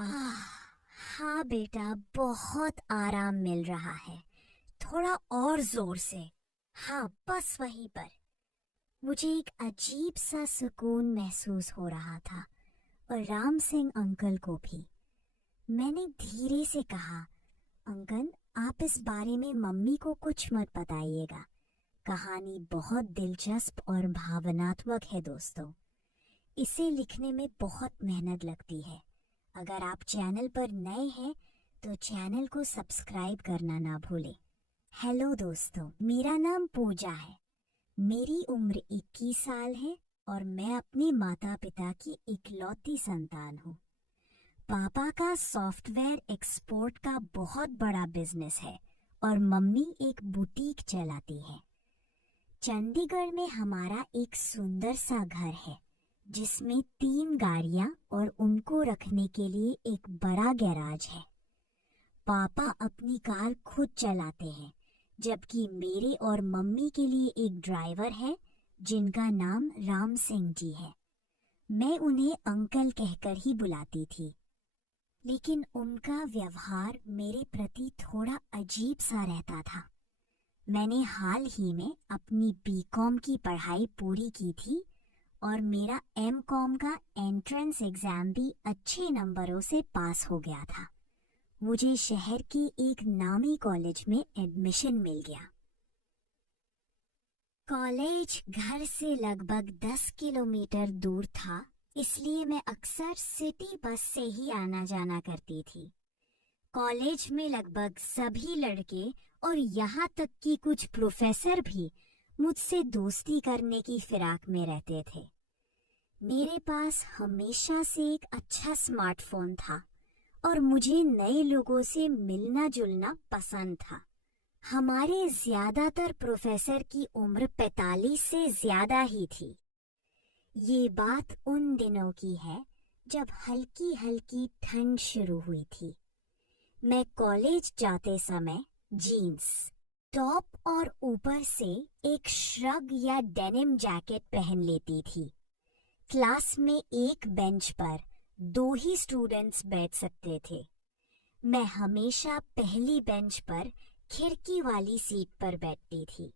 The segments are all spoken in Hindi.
आह, हाँ बेटा, बहुत आराम मिल रहा है। थोड़ा और जोर से। हाँ, बस वहीं पर। मुझे एक अजीब सा सुकून महसूस हो रहा था, और राम सिंह अंकल को भी। मैंने धीरे से कहा, अंकल, आप इस बारे में मम्मी को कुछ मत बताइएगा। कहानी बहुत दिलचस्प और भावनात्मक है दोस्तों। इसे लिखने में बहुत मेहनत लगती है। अगर आप चैनल पर नए हैं तो चैनल को सब्सक्राइब करना ना भूलें। हेलो दोस्तों, मेरा नाम पूजा है। मेरी उम्र 21 साल है और मैं अपने माता पिता की इकलौती संतान हूँ। पापा का सॉफ्टवेयर एक्सपोर्ट का बहुत बड़ा बिजनेस है और मम्मी एक बुटीक चलाती है। चंडीगढ़ में हमारा एक सुंदर सा घर है जिसमें 3 गाड़ियां और उनको रखने के लिए एक बड़ा गैराज है। पापा अपनी कार खुद चलाते हैं, जबकि मेरे और मम्मी के लिए एक ड्राइवर है जिनका नाम राम सिंह जी है। मैं उन्हें अंकल कहकर ही बुलाती थी, लेकिन उनका व्यवहार मेरे प्रति थोड़ा अजीब सा रहता था। मैंने हाल ही में अपनी बीकॉम की पढ़ाई पूरी की थी और मेरा एमकॉम का एंट्रेंस एग्जाम भी अच्छे नंबरों से पास हो गया था। मुझे शहर के एक नामी कॉलेज में एडमिशन मिल गया। कॉलेज घर से लगभग 10 किलोमीटर दूर था, इसलिए मैं अक्सर सिटी बस से ही आना जाना करती थी। कॉलेज में लगभग सभी लड़के और यहाँ तक कि कुछ प्रोफेसर भी मुझसे दोस्ती करने की फिराक में रहते थे। मेरे पास हमेशा से एक अच्छा स्मार्टफोन था और मुझे नए लोगों से मिलना जुलना पसंद था। हमारे ज्यादातर प्रोफेसर की उम्र 45 से ज्यादा ही थी। ये बात उन दिनों की है जब हल्की हल्की ठंड शुरू हुई थी। मैं कॉलेज जाते समय जीन्स, टॉप और ऊपर से एक श्रग या डेनिम जैकेट पहन लेती थी। क्लास में एक बेंच पर 2 ही स्टूडेंट्स बैठ सकते थे। मैं हमेशा पहली बेंच पर खिड़की वाली सीट पर बैठती थी।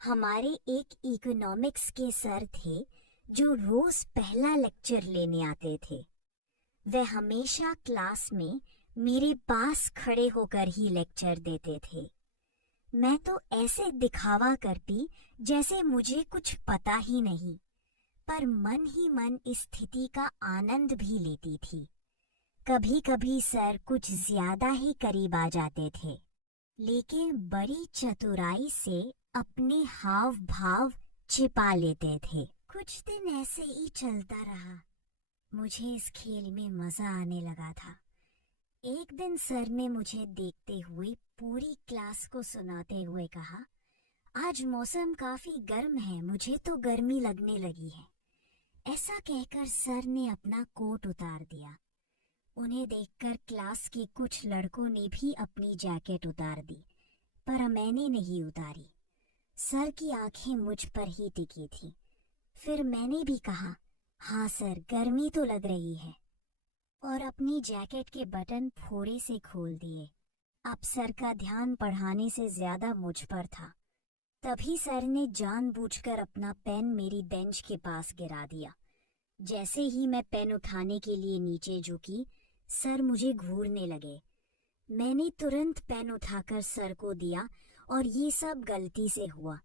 हमारे एक इकोनॉमिक्स के सर थे जो रोज पहला लेक्चर लेने आते थे। वे हमेशा क्लास में मेरे पास खड़े होकर ही लेक्चर देते थे। मैं तो ऐसे दिखावा करती जैसे मुझे कुछ पता ही नहीं, पर मन ही मन इस स्थिति का आनंद भी लेती थी। कभी कभी सर कुछ ज्यादा ही करीब आ जाते थे, लेकिन बड़ी चतुराई से अपने हाव भाव छिपा लेते थे। कुछ दिन ऐसे ही चलता रहा। मुझे इस खेल में मजा आने लगा था। एक दिन सर ने मुझे देखते हुए पूरी क्लास को सुनाते हुए कहा, आज मौसम काफी गर्म है, मुझे तो गर्मी लगने लगी है। ऐसा कहकर सर ने अपना कोट उतार दिया। उन्हें देखकर क्लास के कुछ लड़कों ने भी अपनी जैकेट उतार दी, पर मैंने नहीं उतारी। सर की आंखें मुझ पर ही टिकी थी। फिर मैंने भी कहा, हाँ सर, गर्मी तो लग रही है, और अपनी जैकेट के बटन फोड़े से खोल दिए। अब सर का ध्यान पढ़ाने से ज्यादा मुझ पर था। तभी सर ने जानबूझकर अपना पेन मेरी बेंच के पास गिरा दिया। जैसे ही मैं पेन उठाने के लिए नीचे झुकी, सर मुझे घूरने लगे। मैंने तुरंत पेन उठाकर सर को दिया और ये सब गलती से हुआ,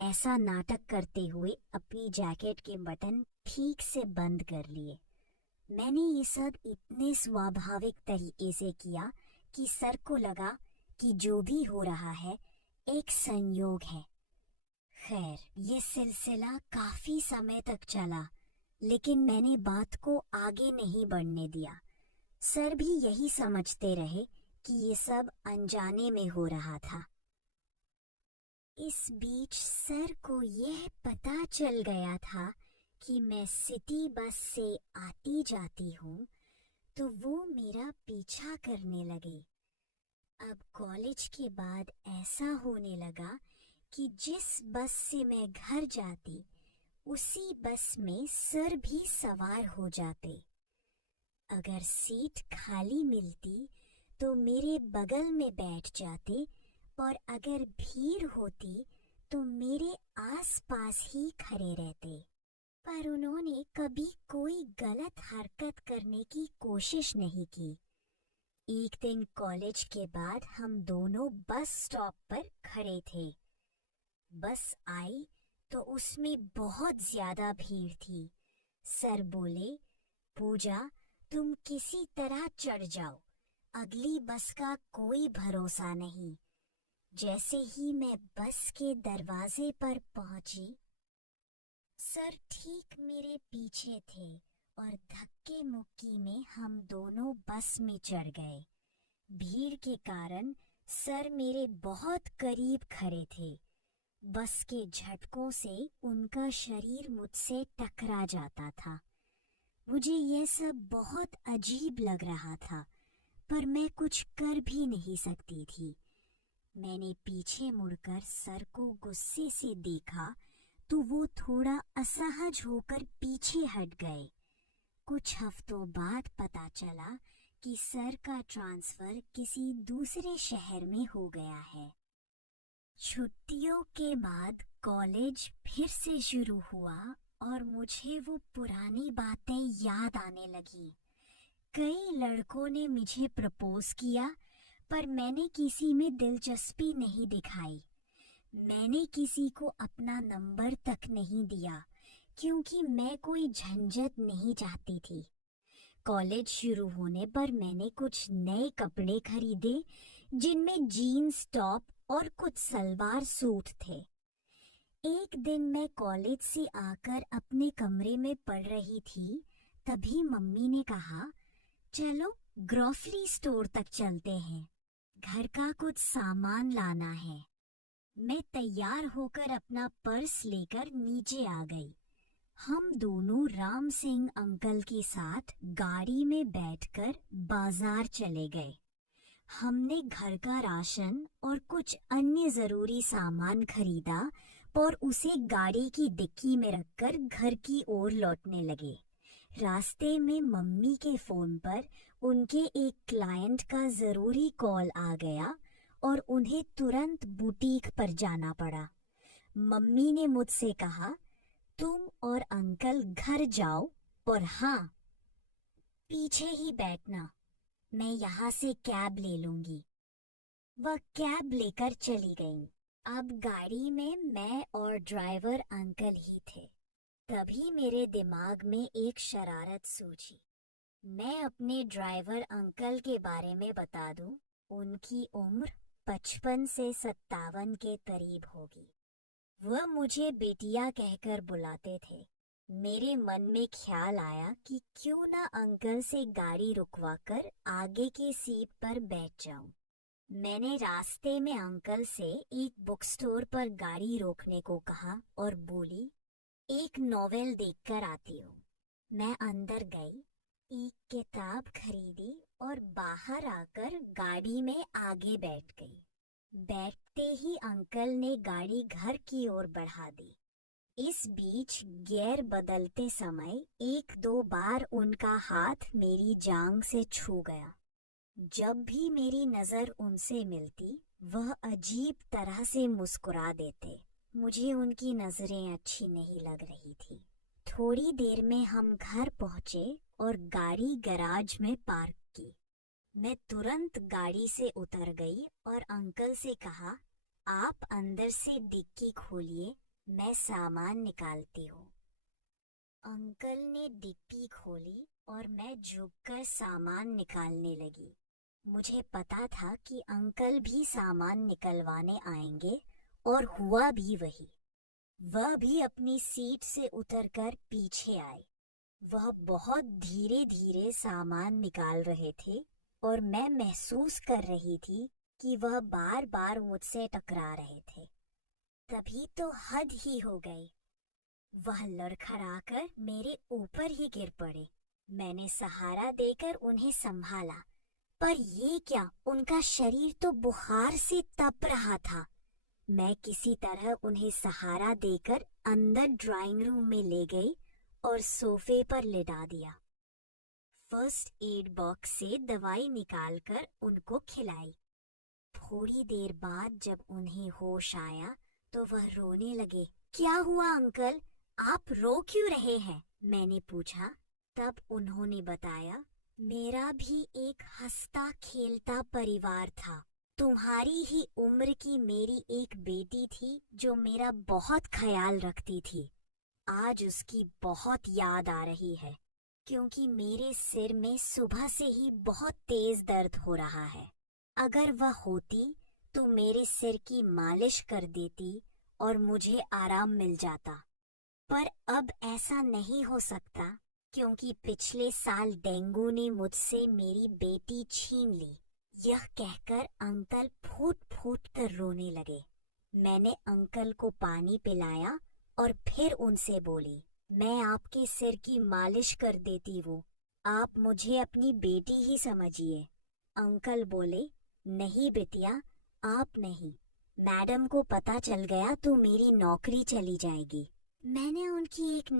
ऐसा नाटक करते हुए अपनी जैकेट के बटन ठीक से बंद कर लिए। मैंने ये सब इतने स्वाभाविक तरीके से किया कि सर को लगा कि जो भी हो रहा है एक संयोग है। खैर, ये सिलसिला काफी समय तक चला, लेकिन मैंने बात को आगे नहीं बढ़ने दिया। सर भी यही समझते रहे कि ये सब अनजाने में हो रहा था। इस बीच सर को यह पता चल गया था कि मैं सिटी बस से आती जाती हूँ, तो वो मेरा पीछा करने लगे। अब कॉलेज के बाद ऐसा होने लगा कि जिस बस से मैं घर जाती, उसी बस में सर भी सवार हो जाते। अगर सीट खाली मिलती तो मेरे बगल में बैठ जाते और अगर भीड़ होती तो मेरे आसपास ही खड़े रहते। पर उन्होंने कभी कोई गलत हरकत करने की कोशिश नहीं की। एक दिन कॉलेज के बाद हम दोनों बस स्टॉप पर खड़े थे। बस आई तो उसमें बहुत ज्यादा भीड़ थी। सर बोले, पूजा, तुम किसी तरह चढ़ जाओ, अगली बस का कोई भरोसा नहीं। जैसे ही मैं बस के दरवाजे पर पहुंची, सर ठीक मेरे पीछे थे और धक्के मुक्की में हम दोनों बस में चढ़ गए। भीड़ के कारण सर मेरे बहुत करीब खड़े थे। बस के झटकों से उनका शरीर मुझसे टकरा जाता था। मुझे यह सब बहुत अजीब लग रहा था, पर मैं कुछ कर भी नहीं सकती थी। मैंने पीछे मुड़कर सर को गुस्से से देखा तो वो थोड़ा असहज होकर पीछे हट गए। कुछ हफ्तों बाद पता चला कि सर का ट्रांसफर किसी दूसरे शहर में हो गया है। छुट्टियों के बाद कॉलेज फिर से शुरू हुआ और मुझे वो पुरानी बातें याद आने लगी। कई लड़कों ने मुझे प्रपोज किया, पर मैंने किसी में दिलचस्पी नहीं दिखाई। मैंने किसी को अपना नंबर तक नहीं दिया क्योंकि मैं कोई झंझट नहीं चाहती थी। कॉलेज शुरू होने पर मैंने कुछ नए कपड़े खरीदे जिनमें जीन्स टॉप और कुछ सलवार सूट थे। एक दिन मैं कॉलेज से आकर अपने कमरे में पढ़ रही थी, तभी मम्मी ने कहा, चलो ग्रोसरी स्टोर तक चलते हैं, घर का कुछ सामान लाना है। मैं तैयार होकर अपना पर्स लेकर नीचे आ गई। हम दोनों राम सिंह अंकल के साथ गाड़ी में बैठकर बाजार चले गए। हमने घर का राशन और कुछ अन्य जरूरी सामान खरीदा और उसे गाड़ी की डिक्की में रखकर घर की ओर लौटने लगे। रास्ते में मम्मी के फोन पर उनके एक क्लाइंट का जरूरी कॉल आ गया और उन्हें तुरंत बुटीक पर जाना पड़ा। मम्मी ने मुझसे कहा, तुम और अंकल घर जाओ और हाँ, पीछे ही बैठना, मैं यहाँ से कैब ले लूंगी। वह कैब लेकर चली गई। अब गाड़ी में मैं और ड्राइवर अंकल ही थे। तभी मेरे दिमाग में एक शरारत सूझी। मैं अपने ड्राइवर अंकल के बारे में बता दूं, उनकी उम्र 55 से 57 के करीब होगी। वह मुझे बेटिया कहकर बुलाते थे। मेरे मन में ख्याल आया कि क्यों ना अंकल से गाड़ी रुकवाकर आगे की सीट पर बैठ जाऊं। मैंने रास्ते में अंकल से एक बुक स्टोर पर गाड़ी रोकने को कहा और बोली, एक नॉवेल देखकर आती हूँ। मैं अंदर गई, एक किताब खरीदी और बाहर आकर गाड़ी में आगे बैठ गई। बैठते ही अंकल ने गाड़ी घर की ओर बढ़ा दी। इस बीच गियर बदलते समय 1-2 बार उनका हाथ मेरी जांघ से छू गया। जब भी मेरी नजर उनसे मिलती, वह अजीब तरह से मुस्कुरा देते। मुझे उनकी नजरें अच्छी नहीं लग रही थी। थोड़ी देर में हम घर पहुंचे और गाड़ी गैराज में पार्क की। मैं तुरंत गाड़ी से उतर गई और अंकल से कहा, आप अंदर से डिक्की खोलिए, मैं सामान निकालती हूँ। अंकल ने डिक्की खोली और मैं झुककर सामान निकालने लगी। मुझे पता था कि अंकल भी सामान निकलवाने आएंगे और हुआ भी वही। वह भी अपनी सीट से उतरकर पीछे आए। वह बहुत धीरे धीरे सामान निकाल रहे थे और मैं महसूस कर रही थी कि वह बार बार मुझसे टकरा रहे थे। तभी तो हद ही हो गई। वह लड़खड़ाकर मेरे ऊपर ही गिर पड़े। मैंने सहारा देकर उन्हें संभाला, पर ये क्या, उनका शरीर तो बुखार से तप रहा था। मैं किसी तरह उन्हें सहारा देकर अंदर ड्राइंग रूम में ले गई और सोफे पर लिटा दिया। फर्स्ट एड बॉक्स से दवाई निकालकर उनको खिलाई। थोड़ी देर बाद जब उन्हें होश आया तो वह रोने लगे। क्या हुआ अंकल, आप रो क्यों रहे हैं? मैंने पूछा। तब उन्होंने बताया, मेरा भी एक हंसता खेलता परिवार था। तुम्हारी ही उम्र की मेरी एक बेटी थी जो मेरा बहुत ख्याल रखती थी। आज उसकी बहुत याद आ रही है क्योंकि मेरे सिर में सुबह से ही बहुत तेज दर्द हो रहा है। अगर वह होती तो मेरे सिर की मालिश कर देती और मुझे आराम मिल जाता। पर अब ऐसा नहीं हो सकता क्योंकि पिछले साल डेंगू ने मुझसे मेरी बेटी छीन ली। यह कहकर अंकल फूट फूट कर रोने लगे। मैंने अंकल को पानी पिलाया और फिर उनसे बोली, मैं आपके सिर की मालिश कर देती हूँ, आप मुझे अपनी बेटी ही समझिए। अंकल बोले, नहीं बिटिया, आप नहीं, मैडम को पता चल गया तो मेरी नौकरी चली जाएगी। मैंने उनकी एक